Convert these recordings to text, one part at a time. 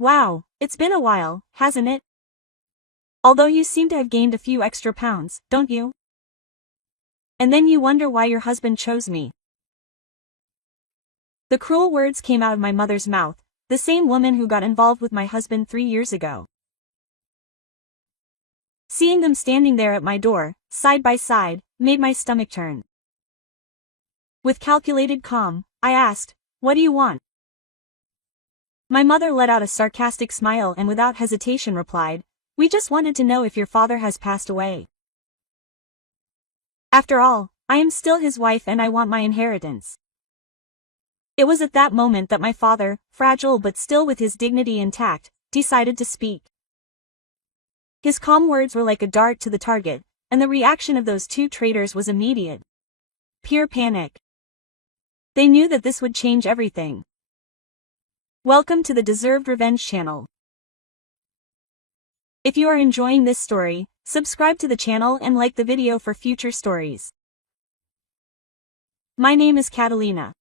Wow, it's been a while, hasn't it? Although you seem to have gained a few extra pounds, don't you? And then you wonder why your husband chose me. The cruel words came out of my mother's mouth, the same woman who got involved with my husband 3 years ago. Seeing them standing there at my door, side by side, made my stomach turn. With calculated calm, I asked, "What do you want?" My mother let out a sarcastic smile and without hesitation replied, "We just wanted to know if your father has passed away. After all, I am still his wife and I want my inheritance." It was at that moment that my father, fragile but still with his dignity intact, decided to speak. His calm words were like a dart to the target, and the reaction of those two traitors was immediate. Pure panic. They knew that this would change everything. Welcome to the Deserved Revenge channel. If you are enjoying this story, subscribe to the channel and like the video for future stories. My name is Catalina.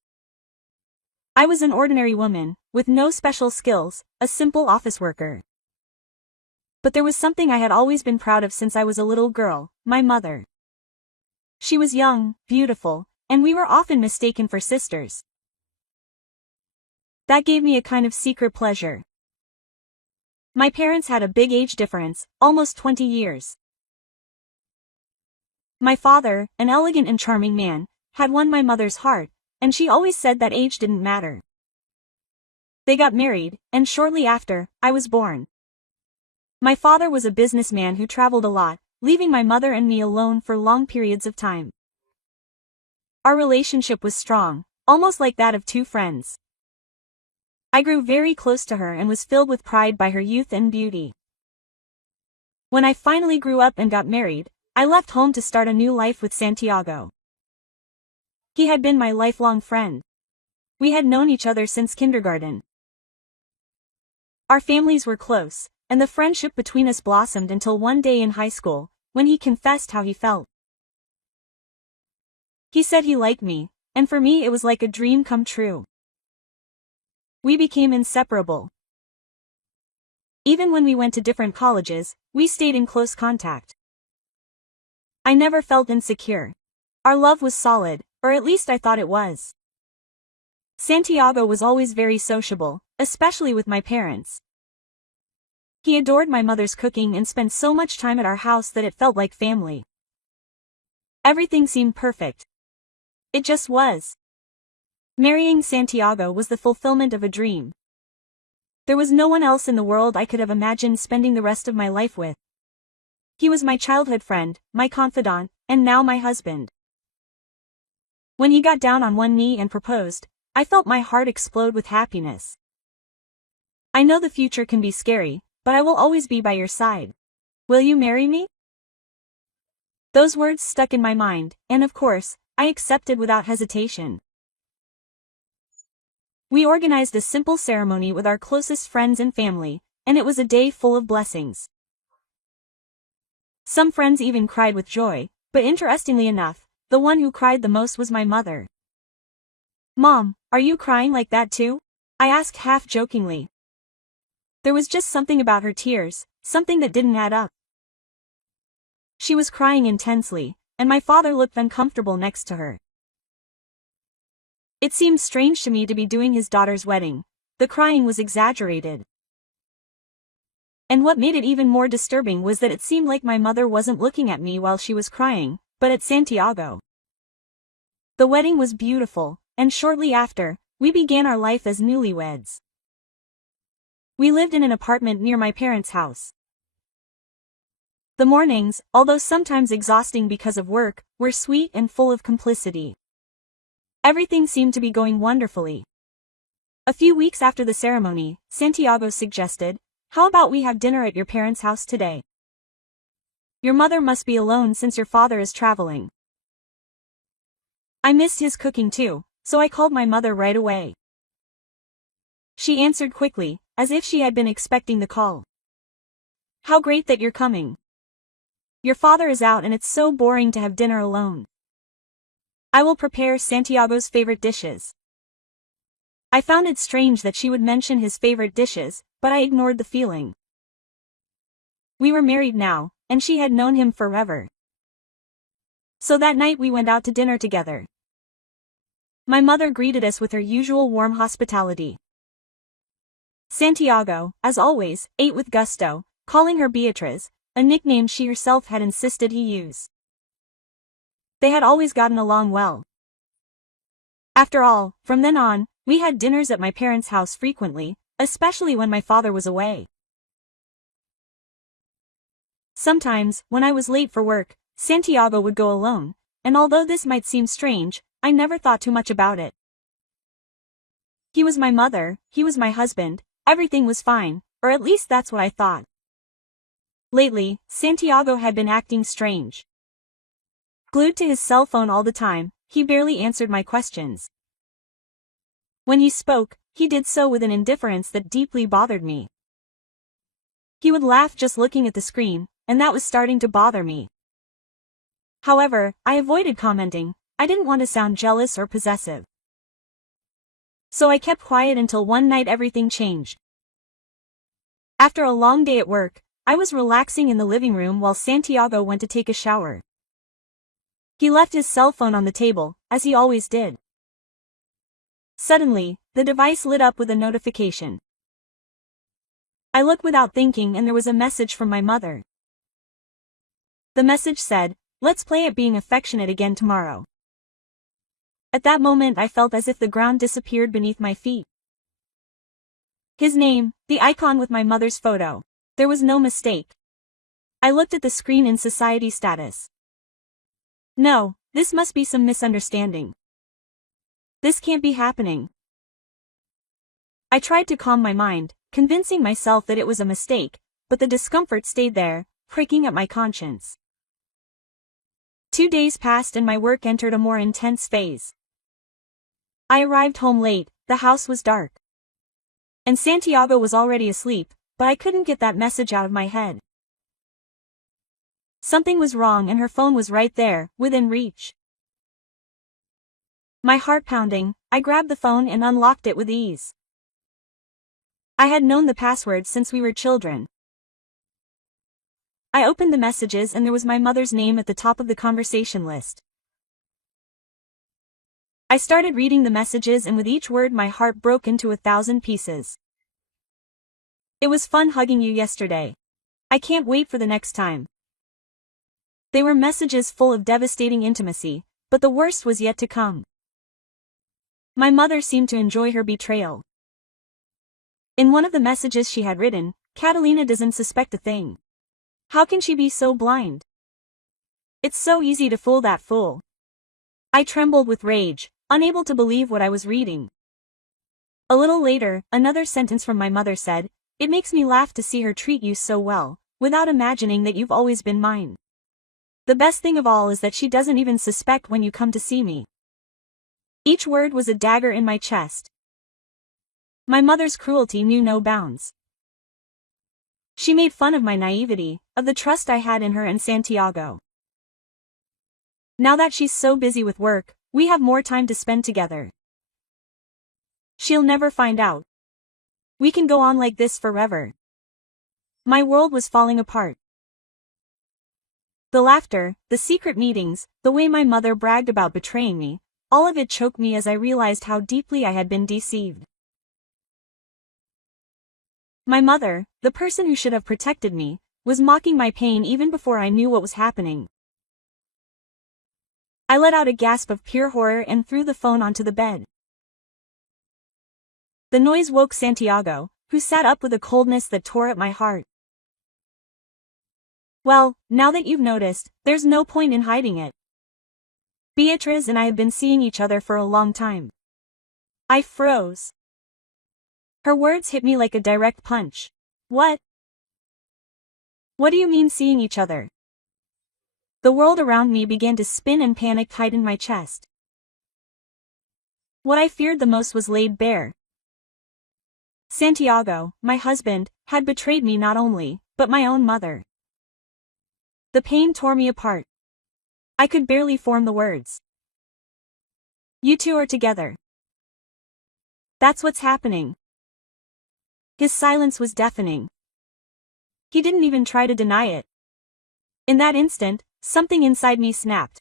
I was an ordinary woman, with no special skills, a simple office worker. But there was something I had always been proud of since I was a little girl, my mother. She was young, beautiful, and we were often mistaken for sisters. That gave me a kind of secret pleasure. My parents had a big age difference, almost 20 years. My father, an elegant and charming man, had won my mother's heart, and she always said that age didn't matter. They got married, and shortly after, I was born. My father was a businessman who traveled a lot, leaving my mother and me alone for long periods of time. Our relationship was strong, almost like that of two friends. I grew very close to her and was filled with pride by her youth and beauty. When I finally grew up and got married, I left home to start a new life with Santiago. He had been my lifelong friend. We had known each other since kindergarten. Our families were close, and the friendship between us blossomed until one day in high school, when he confessed how he felt. He said he liked me, and for me it was like a dream come true. We became inseparable. Even when we went to different colleges, we stayed in close contact. I never felt insecure. Our love was solid, or at least I thought it was. Santiago was always very sociable, especially with my parents. He adored my mother's cooking and spent so much time at our house that it felt like family. Everything seemed perfect. It just was. Marrying Santiago was the fulfillment of a dream. There was no one else in the world I could have imagined spending the rest of my life with. He was my childhood friend, my confidant, and now my husband. When he got down on one knee and proposed, I felt my heart explode with happiness. I know the future can be scary, but I will always be by your side. Will you marry me? Those words stuck in my mind, and of course, I accepted without hesitation. We organized a simple ceremony with our closest friends and family, and it was a day full of blessings. Some friends even cried with joy, but interestingly enough, the one who cried the most was my mother. "Mom, are you crying like that too?" I asked half-jokingly. There was just something about her tears, something that didn't add up. She was crying intensely, and my father looked uncomfortable next to her. It seemed strange to me to be doing his daughter's wedding. The crying was exaggerated. And what made it even more disturbing was that it seemed like my mother wasn't looking at me while she was crying, but at Santiago. The wedding was beautiful, and shortly after, we began our life as newlyweds. We lived in an apartment near my parents' house. The mornings, although sometimes exhausting because of work, were sweet and full of complicity. Everything seemed to be going wonderfully. A few weeks after the ceremony, Santiago suggested, "How about we have dinner at your parents' house today? Your mother must be alone since your father is traveling." I missed his cooking too, so I called my mother right away. She answered quickly, as if she had been expecting the call. "How great that you're coming. Your father is out and it's so boring to have dinner alone. I will prepare Santiago's favorite dishes." I found it strange that she would mention his favorite dishes, but I ignored the feeling. We were married now, and she had known him forever. So that night we went out to dinner together. My mother greeted us with her usual warm hospitality. Santiago, as always, ate with gusto, calling her Beatriz, a nickname she herself had insisted he use. They had always gotten along well. After all, from then on, we had dinners at my parents' house frequently, especially when my father was away. Sometimes, when I was late for work, Santiago would go alone, and although this might seem strange, I never thought too much about it. He was my mother, he was my husband, everything was fine, or at least that's what I thought. Lately, Santiago had been acting strange. Glued to his cell phone all the time, he barely answered my questions. When he spoke, he did so with an indifference that deeply bothered me. He would laugh just looking at the screen, and that was starting to bother me. However, I avoided commenting. I didn't want to sound jealous or possessive. So I kept quiet until one night everything changed. After a long day at work, I was relaxing in the living room while Santiago went to take a shower. He left his cell phone on the table, as he always did. Suddenly, the device lit up with a notification. I looked without thinking and there was a message from my mother. The message said, "Let's play at being affectionate again tomorrow." At that moment I felt as if the ground disappeared beneath my feet. His name, the icon with my mother's photo. There was no mistake. I looked at the screen in society status. No, this must be some misunderstanding. This can't be happening. I tried to calm my mind, convincing myself that it was a mistake, but the discomfort stayed there, pricking at my conscience. 2 days passed and my work entered a more intense phase. I arrived home late, the house was dark. And Santiago was already asleep, but I couldn't get that message out of my head. Something was wrong and her phone was right there, within reach. My heart pounding, I grabbed the phone and unlocked it with ease. I had known the password since we were children. I opened the messages and there was my mother's name at the top of the conversation list. I started reading the messages and with each word my heart broke into 1,000 pieces. "It was fun hugging you yesterday. I can't wait for the next time." They were messages full of devastating intimacy, but the worst was yet to come. My mother seemed to enjoy her betrayal. In one of the messages she had written, "Catalina doesn't suspect a thing. How can she be so blind? It's so easy to fool that fool." I trembled with rage, unable to believe what I was reading. A little later, another sentence from my mother said, "It makes me laugh to see her treat you so well, without imagining that you've always been mine. The best thing of all is that she doesn't even suspect when you come to see me." Each word was a dagger in my chest. My mother's cruelty knew no bounds. She made fun of my naivety, of the trust I had in her and Santiago. Now that she's so busy with work, we have more time to spend together. She'll never find out. We can go on like this forever. My world was falling apart. The laughter, the secret meetings, the way my mother bragged about betraying me, all of it choked me as I realized how deeply I had been deceived. My mother, the person who should have protected me, was mocking my pain even before I knew what was happening. I let out a gasp of pure horror and threw the phone onto the bed. The noise woke Santiago, who sat up with a coldness that tore at my heart. "Well, now that you've noticed, there's no point in hiding it. Beatriz and I have been seeing each other for a long time." I froze. Her words hit me like a direct punch. "What? What do you mean seeing each other?" The world around me began to spin and panic tightened my chest. What I feared the most was laid bare. Santiago, my husband, had betrayed me not only, but my own mother. The pain tore me apart. I could barely form the words. "You two are together. That's what's happening." His silence was deafening. He didn't even try to deny it. In that instant, something inside me snapped.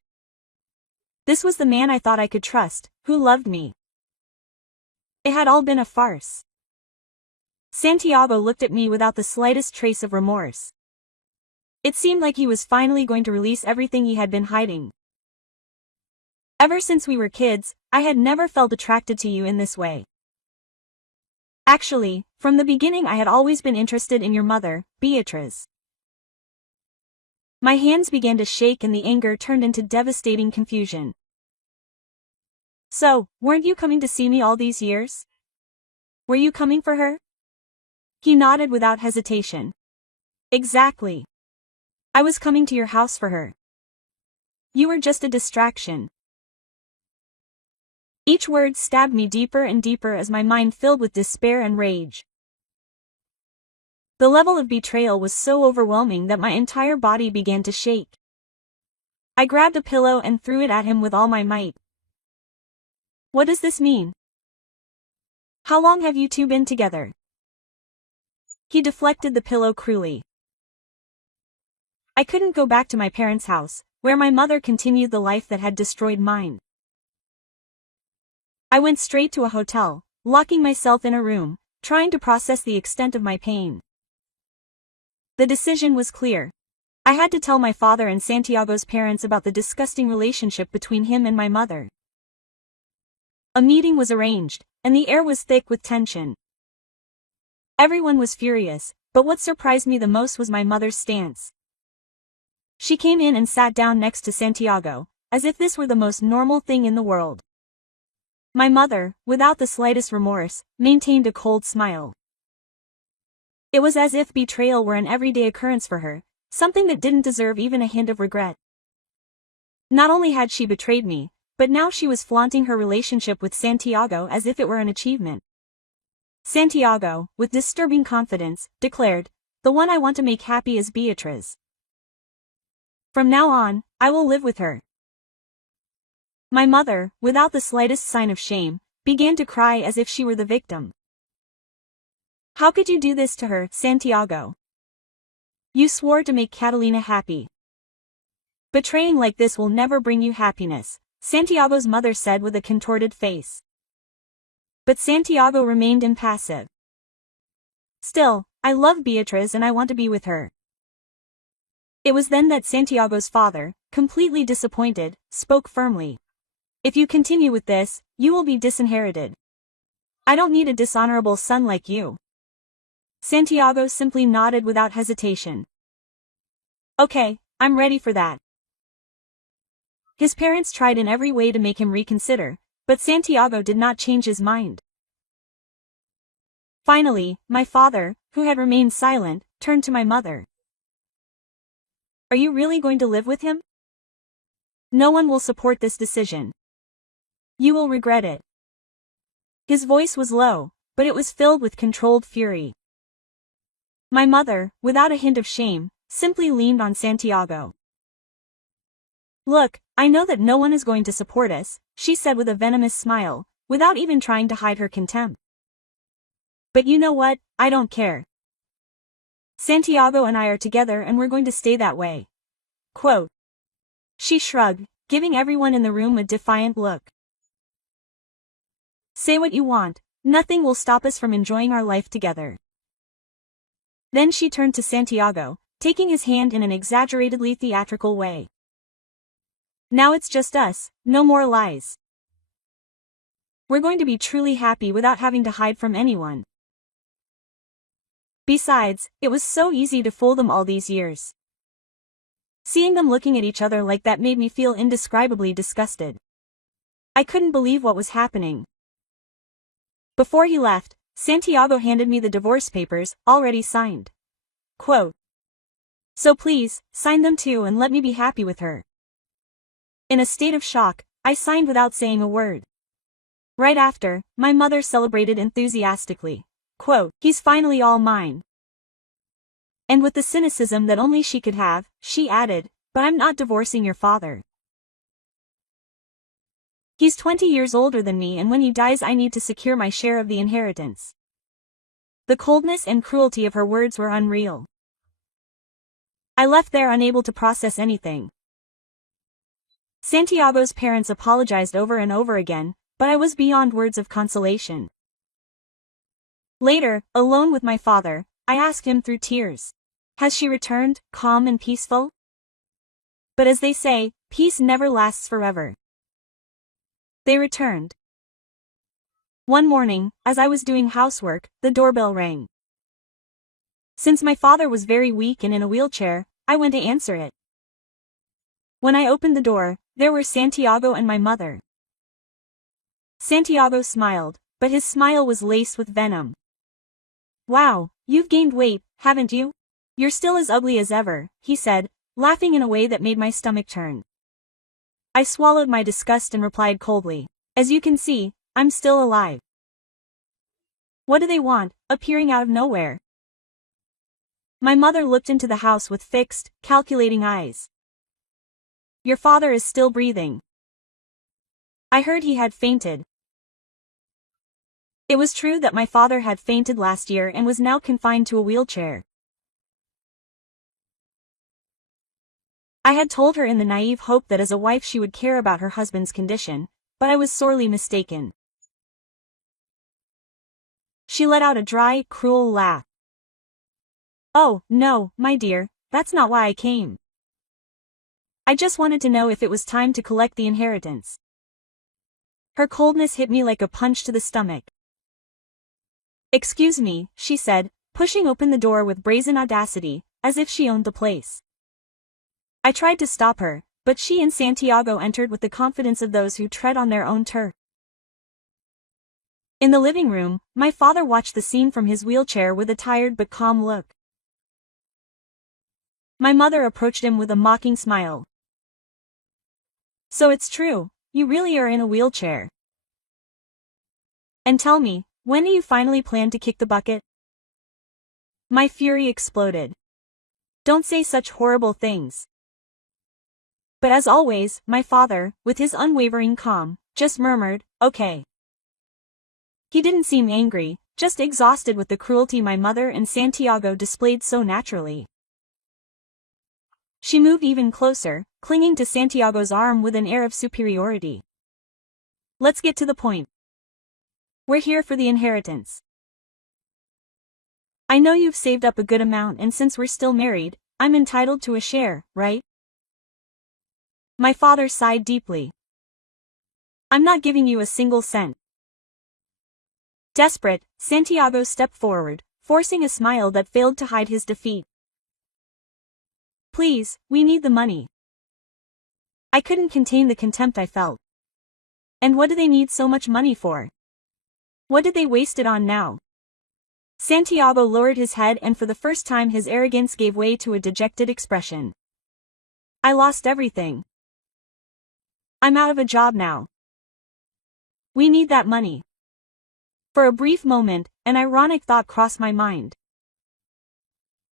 This was the man I thought I could trust, who loved me. It had all been a farce. Santiago looked at me without the slightest trace of remorse. It seemed like he was finally going to release everything he had been hiding. Ever since we were kids, I had never felt attracted to you in this way. Actually, from the beginning I had always been interested in your mother, Beatriz. My hands began to shake and the anger turned into devastating confusion. So, weren't you coming to see me all these years? Were you coming for her? He nodded without hesitation. Exactly. I was coming to your house for her. You were just a distraction. Each word stabbed me deeper and deeper as my mind filled with despair and rage. The level of betrayal was so overwhelming that my entire body began to shake. I grabbed a pillow and threw it at him with all my might. What does this mean? How long have you two been together? He deflected the pillow cruelly. I couldn't go back to my parents' house, where my mother continued the life that had destroyed mine. I went straight to a hotel, locking myself in a room, trying to process the extent of my pain. The decision was clear. I had to tell my father and Santiago's parents about the disgusting relationship between him and my mother. A meeting was arranged, and the air was thick with tension. Everyone was furious, but what surprised me the most was my mother's stance. She came in and sat down next to Santiago, as if this were the most normal thing in the world. My mother, without the slightest remorse, maintained a cold smile. It was as if betrayal were an everyday occurrence for her, something that didn't deserve even a hint of regret. Not only had she betrayed me, but now she was flaunting her relationship with Santiago as if it were an achievement. Santiago, with disturbing confidence, declared, "The one I want to make happy is Beatriz. From now on, I will live with her." My mother, without the slightest sign of shame, began to cry as if she were the victim. How could you do this to her, Santiago? You swore to make Catalina happy. Betraying like this will never bring you happiness, Santiago's mother said with a contorted face. But Santiago remained impassive. Still, I love Beatriz and I want to be with her. It was then that Santiago's father, completely disappointed, spoke firmly. If you continue with this, you will be disinherited. I don't need a dishonorable son like you. Santiago simply nodded without hesitation. Okay, I'm ready for that. His parents tried in every way to make him reconsider, but Santiago did not change his mind. Finally, my father, who had remained silent, turned to my mother. Are you really going to live with him? No one will support this decision. You will regret it. His voice was low, but it was filled with controlled fury. My mother, without a hint of shame, simply leaned on Santiago. Look, I know that no one is going to support us, she said with a venomous smile, without even trying to hide her contempt. But you know what, I don't care. Santiago and I are together and we're going to stay that way. Quote. She shrugged, giving everyone in the room a defiant look. Say what you want, nothing will stop us from enjoying our life together. Then she turned to Santiago, taking his hand in an exaggeratedly theatrical way. Now it's just us, no more lies. We're going to be truly happy without having to hide from anyone. Besides, it was so easy to fool them all these years. Seeing them looking at each other like that made me feel indescribably disgusted. I couldn't believe what was happening. Before he left, Santiago handed me the divorce papers, already signed. Quote. So please, sign them too and let me be happy with her. In a state of shock, I signed without saying a word. Right after, my mother celebrated enthusiastically. Quote, he's finally all mine. And with the cynicism that only she could have, she added, but I'm not divorcing your father. He's 20 years older than me and when he dies I need to secure my share of the inheritance. The coldness and cruelty of her words were unreal. I left there unable to process anything. Santiago's parents apologized over and over again, but I was beyond words of consolation. Later, alone with my father, I asked him through tears. Has she returned, calm and peaceful? But as they say, peace never lasts forever. They returned. One morning, as I was doing housework, the doorbell rang. Since my father was very weak and in a wheelchair, I went to answer it. When I opened the door, there were Santiago and my mother. Santiago smiled, but his smile was laced with venom. Wow, you've gained weight, haven't you? You're still as ugly as ever, he said, laughing in a way that made my stomach turn. I swallowed my disgust and replied coldly, as you can see, I'm still alive. What do they want, appearing out of nowhere? My mother looked into the house with fixed, calculating eyes. Your father is still breathing. I heard he had fainted. It was true that my father had fainted last year and was now confined to a wheelchair. I had told her in the naive hope that as a wife she would care about her husband's condition, but I was sorely mistaken. She let out a dry, cruel laugh. Oh, no, my dear, that's not why I came. I just wanted to know if it was time to collect the inheritance. Her coldness hit me like a punch to the stomach. Excuse me, she said, pushing open the door with brazen audacity, as if she owned the place. I tried to stop her, but she and Santiago entered with the confidence of those who tread on their own turf. In the living room, my father watched the scene from his wheelchair with a tired but calm look. My mother approached him with a mocking smile. So it's true, you really are in a wheelchair. And tell me, when do you finally plan to kick the bucket? My fury exploded. Don't say such horrible things. But as always, my father, with his unwavering calm, just murmured, okay. He didn't seem angry, just exhausted with the cruelty my mother and Santiago displayed so naturally. She moved even closer, clinging to Santiago's arm with an air of superiority. Let's get to the point. We're here for the inheritance. I know you've saved up a good amount and since we're still married, I'm entitled to a share, right? My father sighed deeply. I'm not giving you a single cent. Desperate, Santiago stepped forward, forcing a smile that failed to hide his defeat. Please, we need the money. I couldn't contain the contempt I felt. And what do they need so much money for? What did they waste it on now? Santiago lowered his head and for the first time his arrogance gave way to a dejected expression. I lost everything. I'm out of a job now. We need that money. For a brief moment, an ironic thought crossed my mind.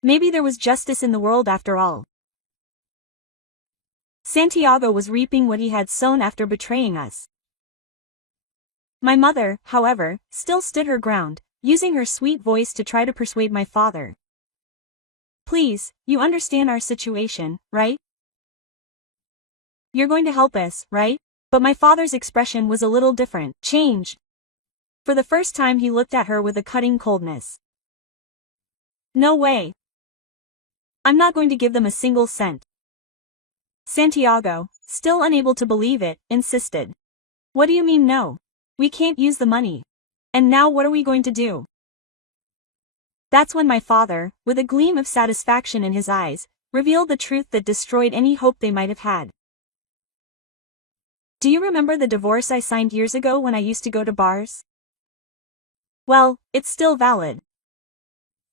Maybe there was justice in the world after all. Santiago was reaping what he had sown after betraying us. My mother, however, still stood her ground, using her sweet voice to try to persuade my father. Please, you understand our situation, right? You're going to help us, right? But my father's expression was a little different, changed. For the first time he looked at her with a cutting coldness. No way. I'm not going to give them a single cent. Santiago, still unable to believe it, insisted. What do you mean no? We can't use the money. And now what are we going to do? That's when my father, with a gleam of satisfaction in his eyes, revealed the truth that destroyed any hope they might have had. Do you remember the divorce I signed years ago when I used to go to bars? Well, it's still valid.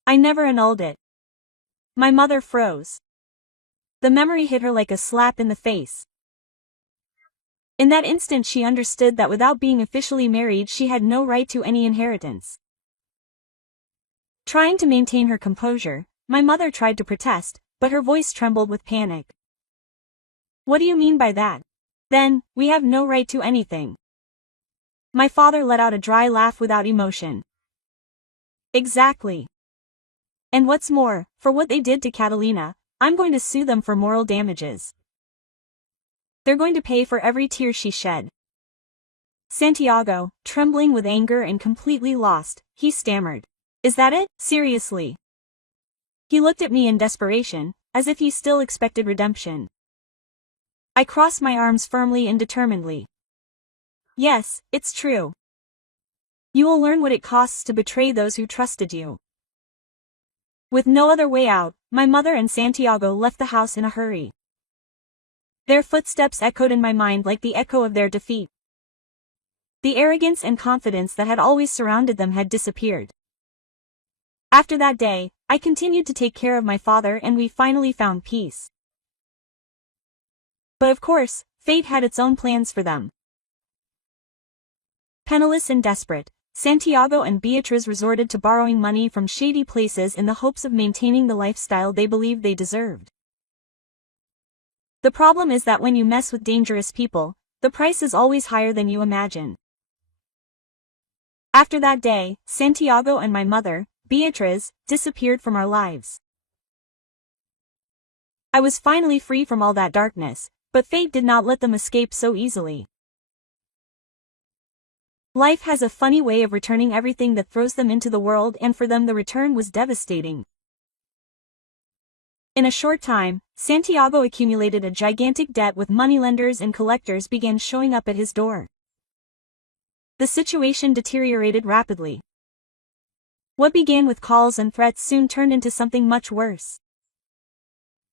I never annulled it. My mother froze. The memory hit her like a slap in the face. In that instant she understood that without being officially married she had no right to any inheritance. Trying to maintain her composure, my mother tried to protest, but her voice trembled with panic. What do you mean by that? Then, we have no right to anything. My father let out a dry laugh without emotion. Exactly. And what's more, for what they did to Catalina, I'm going to sue them for moral damages. They're going to pay for every tear she shed. Santiago, trembling with anger and completely lost, he stammered. Is that it? Seriously? He looked at me in desperation, as if he still expected redemption. I crossed my arms firmly and determinedly. Yes, it's true. You will learn what it costs to betray those who trusted you. With no other way out, my mother and Santiago left the house in a hurry. Their footsteps echoed in my mind like the echo of their defeat. The arrogance and confidence that had always surrounded them had disappeared. After that day, I continued to take care of my father and we finally found peace. But of course, fate had its own plans for them. Penniless and desperate, Santiago and Beatriz resorted to borrowing money from shady places in the hopes of maintaining the lifestyle they believed they deserved. The problem is that when you mess with dangerous people, the price is always higher than you imagine. After that day, Santiago and my mother, Beatriz, disappeared from our lives. I was finally free from all that darkness, but fate did not let them escape so easily. Life has a funny way of returning everything that throws them into the world, and for them the return was devastating. In a short time, Santiago accumulated a gigantic debt with moneylenders and collectors began showing up at his door. The situation deteriorated rapidly. What began with calls and threats soon turned into something much worse.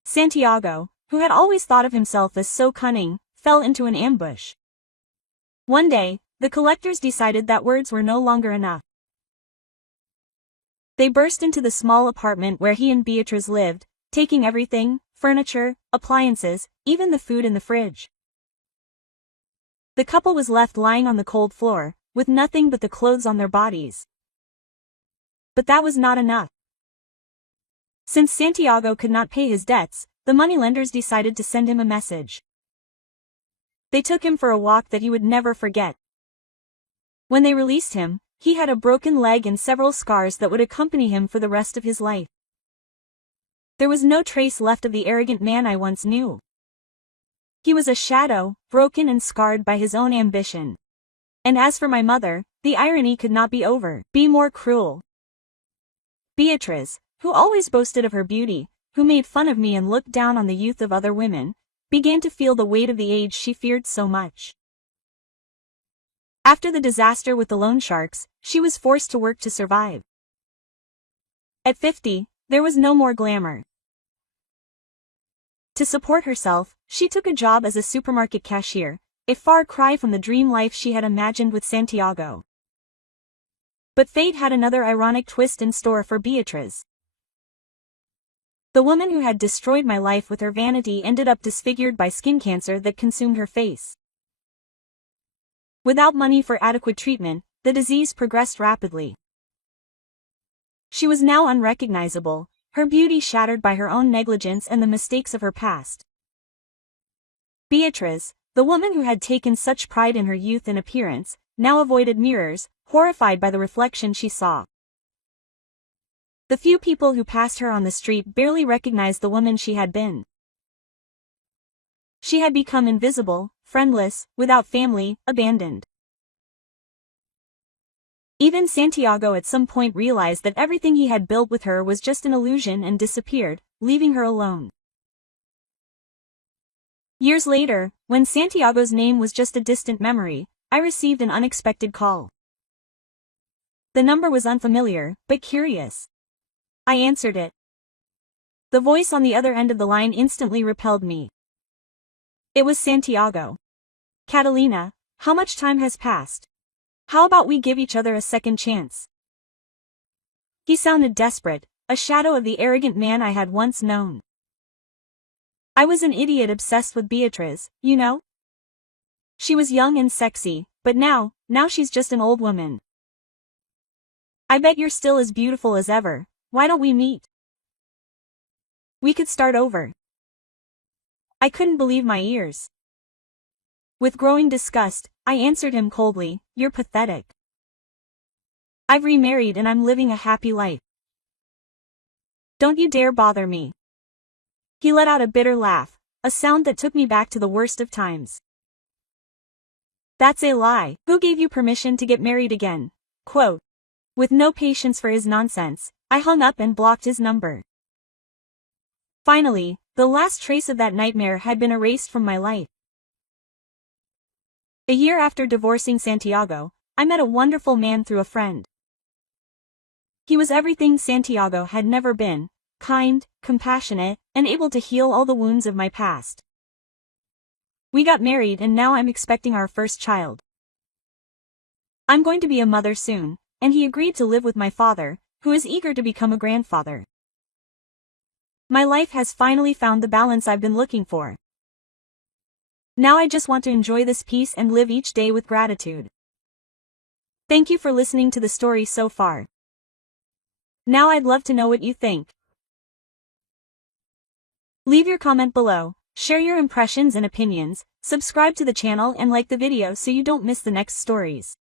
Santiago, who had always thought of himself as so cunning, fell into an ambush. One day, the collectors decided that words were no longer enough. They burst into the small apartment where he and Beatriz lived, taking everything, furniture, appliances, even the food in the fridge. The couple was left lying on the cold floor, with nothing but the clothes on their bodies. But that was not enough. Since Santiago could not pay his debts, the moneylenders decided to send him a message. They took him for a walk that he would never forget. When they released him, he had a broken leg and several scars that would accompany him for the rest of his life. There was no trace left of the arrogant man I once knew. He was a shadow, broken and scarred by his own ambition. And as for my mother, the irony could not be more cruel. Beatriz, who always boasted of her beauty, who made fun of me and looked down on the youth of other women, began to feel the weight of the age she feared so much. After the disaster with the loan sharks, she was forced to work to survive. At 50, there was no more glamour. To support herself, she took a job as a supermarket cashier, a far cry from the dream life she had imagined with Santiago. But fate had another ironic twist in store for Beatriz. The woman who had destroyed my life with her vanity ended up disfigured by skin cancer that consumed her face. Without money for adequate treatment, the disease progressed rapidly. She was now unrecognizable, her beauty shattered by her own negligence and the mistakes of her past. Beatriz, the woman who had taken such pride in her youth and appearance, now avoided mirrors, horrified by the reflection she saw. The few people who passed her on the street barely recognized the woman she had been. She had become invisible, friendless, without family, abandoned. Even Santiago at some point realized that everything he had built with her was just an illusion and disappeared, leaving her alone. Years later, when Santiago's name was just a distant memory, I received an unexpected call. The number was unfamiliar, but curious. I answered it. The voice on the other end of the line instantly repelled me. It was Santiago. Catalina, how much time has passed? How about we give each other a second chance? He sounded desperate, a shadow of the arrogant man I had once known. I was an idiot obsessed with Beatriz, you know? She was young and sexy, but now she's just an old woman. I bet you're still as beautiful as ever, why don't we meet? We could start over. I couldn't believe my ears. With growing disgust, I answered him coldly, you're pathetic. I've remarried and I'm living a happy life. Don't you dare bother me. He let out a bitter laugh, a sound that took me back to the worst of times. That's a lie. Who gave you permission to get married again? Quote. With no patience for his nonsense, I hung up and blocked his number. Finally, the last trace of that nightmare had been erased from my life. A year after divorcing Santiago, I met a wonderful man through a friend. He was everything Santiago had never been: kind, compassionate, and able to heal all the wounds of my past. We got married and now I'm expecting our first child. I'm going to be a mother soon, and he agreed to live with my father, who is eager to become a grandfather. My life has finally found the balance I've been looking for. Now I just want to enjoy this peace and live each day with gratitude. Thank you for listening to the story so far. Now I'd love to know what you think. Leave your comment below, share your impressions and opinions, subscribe to the channel and like the video so you don't miss the next stories.